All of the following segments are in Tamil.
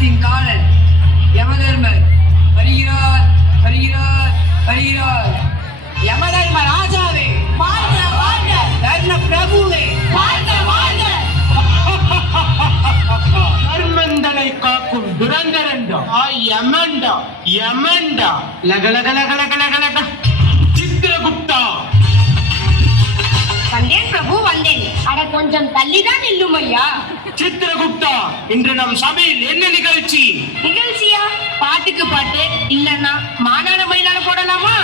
காலத்தின் காலன் யமதர்மர் வருகிறார் வருகிறார் வருகிறார். யமதர்ம ராஜாவே வாழ்க வாழ்க, தர்ம பிரபுவே வாழ்க வாழ்க. தர்மந்தனை காக்கும் துரந்தரண்டா யமண்டா யமண்டா லகலக லகலக லகலக. சித்திரகுப்தா வந்தேன் பிரபு வந்தேன். அட கொஞ்சம் தள்ளிதான் நில்லும் ஐயா. சித்திரகுப்தா, இன்று நம் சபையில் என்ன நிகழ்ச்சி? நிகழ்ச்சியா? பாட்டுக்கு பாட்டு இல்லன்னா மாநாட மயிலாட போடலாமா?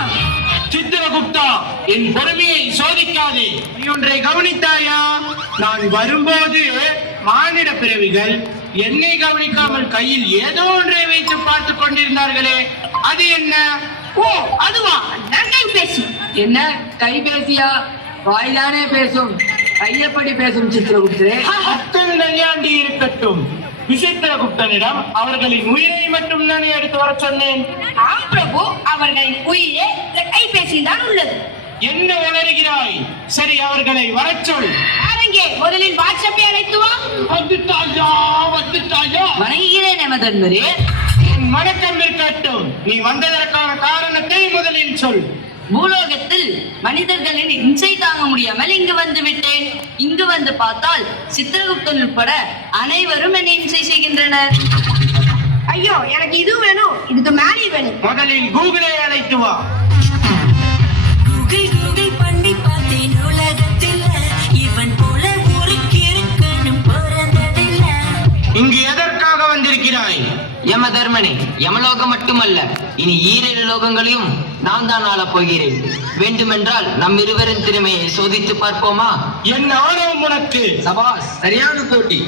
சித்திரகுப்தா, என் பொறுமையை சோதிக்காதே. நீ ஒன்றை கவனித்தாயா? நான் வரும்போது மானிட பிறவிகள் என்னை கவனிக்காமல் கையில் ஏதோ ஒன்றை வைத்து பார்த்துக் கொண்டிருந்தார்களே, அது என்ன? ஓ அதுவா, நான் கைபேசி. என்ன கைபேசியா? வாயிலானே பேசும், கையப்படி பேசும் சித்திரகுப்தரே. அத்தனை நையாண்டி இருக்கட்டும். விசித்திரகுப்தனிடம் அவர்களின் உயிரை மட்டும் நானே எடுத்து வர சொன்னேன். ஆம் பிரபு, அவர்களின் உயிரே கைபேசியில் தான் உள்ளது. என்ன உணர்கிறாய்? சரி, அவர்களை வரச் சொல். அரங்கே, முதலில் வாட்ஸ்அப்பை அழைத்து வா. வந்துட்டாயா வந்துட்டாயா? வணங்குகிறேன் யமதர்மரே. உன் வணக்கம் இருக்கட்டும். நீ வந்ததற்கான காரணத்தை முதலில் சொல். பூலோகத்தில் மனிதர்களின் இம்சை தாங்க முடியாமல் இங்கு வந்து விட்டேன். இங்கு வந்து பார்த்தால் சித்திரகுப்தன் உட்பட அனைவரும் என்னை இம்சை செய்கின்றனர். ஐயோ, எனக்கு இது வேணும், இதுக்கு மேலே வேணும். முதலில் கூகுளை அழைத்து வா. கூகுள் பண்ணி பார்த்தேன், உலகத்தில் இவன் போல ஒரு கிறுக்கனும் பிறந்ததில்லை. இங்கு எதற்காக வந்திருக்கிறாய்? யமதர்மனே, யமலோகம் மட்டுமல்ல, இனி ஈரேழு லோகங்களையும் நான் தான் ஆளப் போகிறேன். வேண்டுமென்றால் நம் இருவரின் திறமையை சோதித்து பார்ப்போமா? என் ஆணவம் உனக்கு. சபாஸ், சரியான போட்டி.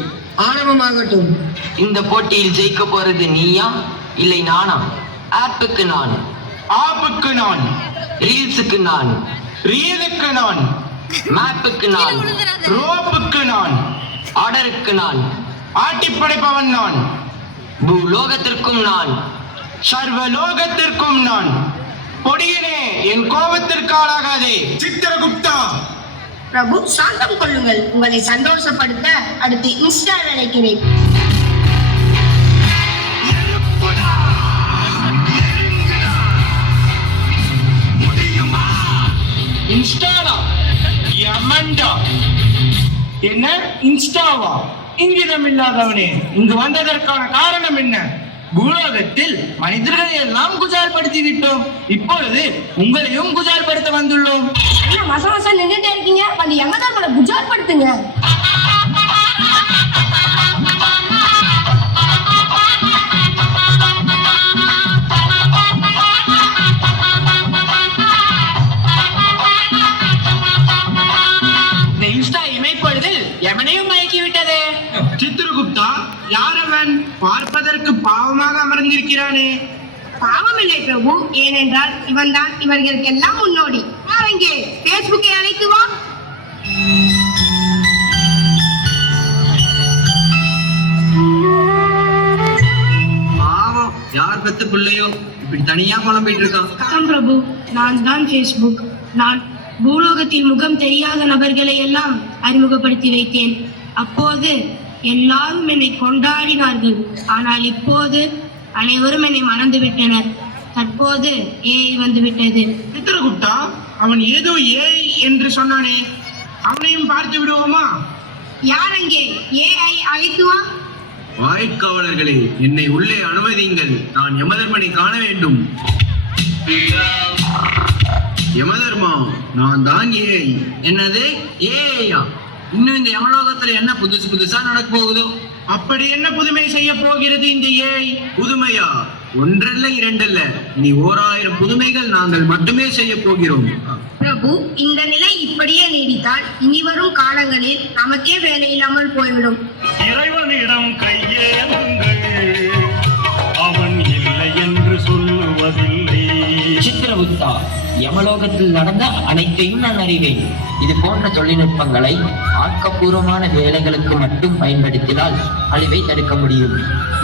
ஆணவமாகட்டும். இந்த போட்டியில் ஜெயிக்க போறது நீயா இல்லை நானா? ஆப்புக்கு நான், ஆப்புக்கு நான், ரீல்ஸுக்கு நான், ரீலுக்கு நான், மேப்புக்கு நான், ரோப்புக்கு நான், ஆர்டருக்கு நான், ஆட்டி படைப்பவன் நான், பூலோகத்திற்கும் நான், சர்வலோகத்திற்கும் நான். பொடியனே, என் கோபத்திற்கு ஆளாகாதே. சித்திரகுப்தா, பிரபு சாந்தம் கொள்ளுங்கள். உங்களை சந்தோஷப்படுத்த அடுத்து இன்ஸ்டா நினைக்கிறேன். இன்ஸ்டாலா யமண்டா. என்ன இன்ஸ்டாவா? இங்கிதம் இல்லாதவனே, இங்கு வந்ததற்கான காரணம் என்ன? பூலோகத்தில் மனிதர்களை எல்லாம் குஜால்படுத்தி விட்டோம். இப்பொழுது உங்களையும் குஜால்படுத்த வந்துள்ளோம். என்ன மச மசம் நின்றுட்டே இருக்கீங்க? வந்து யமதர்மனை குஜால்படுத்துங்க. இந்த இன்ஸ்டா இமைப்பொழுதில் எவனையும் மயக்கி விட்டதே. சித்திரகுப்தா, யாரவன்? பார்ப்பதற்கு பாவமாக அமர்ந்திருக்கிறானே. பாவமில்லை பிரபு, ஏனென்றால் இவன் தான் இவர்களுக்கு எல்லாம் முன்னோடி. அரங்கே, பேஸ்புக்கை அழைத்து வா. பாவம், யார் பெத்த பிள்ளையோ இப்படி தனியா குழம்பிட்டு இருக்கான். பிரபு, நான் தான் பேஸ்புக். நான் பூலோகத்தில் முகம் தெரியாத நபர்களை எல்லாம் அறிமுகப்படுத்தி வைத்தேன். அப்போது எல்லாரும் என்னை கொண்டாடினார்கள். ஆனால் இப்போது அனைவரும் என்னை மறந்து விட்டனர். தற்போது ஏஐ வந்து விட்டது. சித்திரகுப்தா, அவன் ஏதோ ஏஐ என்று சொன்னானே, அவனையும் பார்த்து விடுவோமா? யாரங்கே? ஏஐ அழைத்து வா. வாய்க்காவலர்களே, என்னை உள்ளே அனுமதியுங்கள். நான் யமதர்மனை காண வேண்டும். யமதர்மா, நான் தான் ஏஐ. என்னது ஏஐயா? இன்னும் இந்த யமலோகத்துல என்ன புதுசு புதுசா நடக்க போகுதோ? அப்படி என்ன புதுமை செய்ய போகிறது இந்த ஏஐ? புதுமையா? ஒன்றல்ல இரண்டல்ல, நீ 1000 புதுமைகள் நாங்கள் மட்டுமே செய்ய போகிறோம். பிரபு, இந்த நிலை இப்படியே நீடித்தால் இனி வரும் காலங்களில் நமக்கே வேலை இல்லாமல் போய்விடும். இறைவனிடம் கையேந்துங்கள், அவன் இல்லை என்று சொல்லுவதில்லை. சித்திரகுப்தா, யமலோகத்தில் நடந்த அனைத்தையும் நான் அறிவேன். இது போன்ற தொழில்நுட்பங்களை ஆக்கப்பூர்வமான வேலைகளுக்கு மட்டும் பயன்படுத்தினால் அழிவை தடுக்க முடியும்.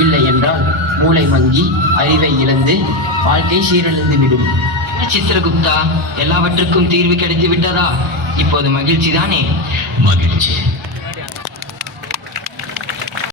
இல்லை என்றால் மூளை மங்கி அறிவை இழந்து வாழ்க்கை சீரழிந்து விடும். சித்திரகுப்தா, எல்லாவற்றுக்கும் தீர்வு கிடைத்து விட்டதா? இப்போது மகிழ்ச்சி தானே? மகிழ்ச்சி.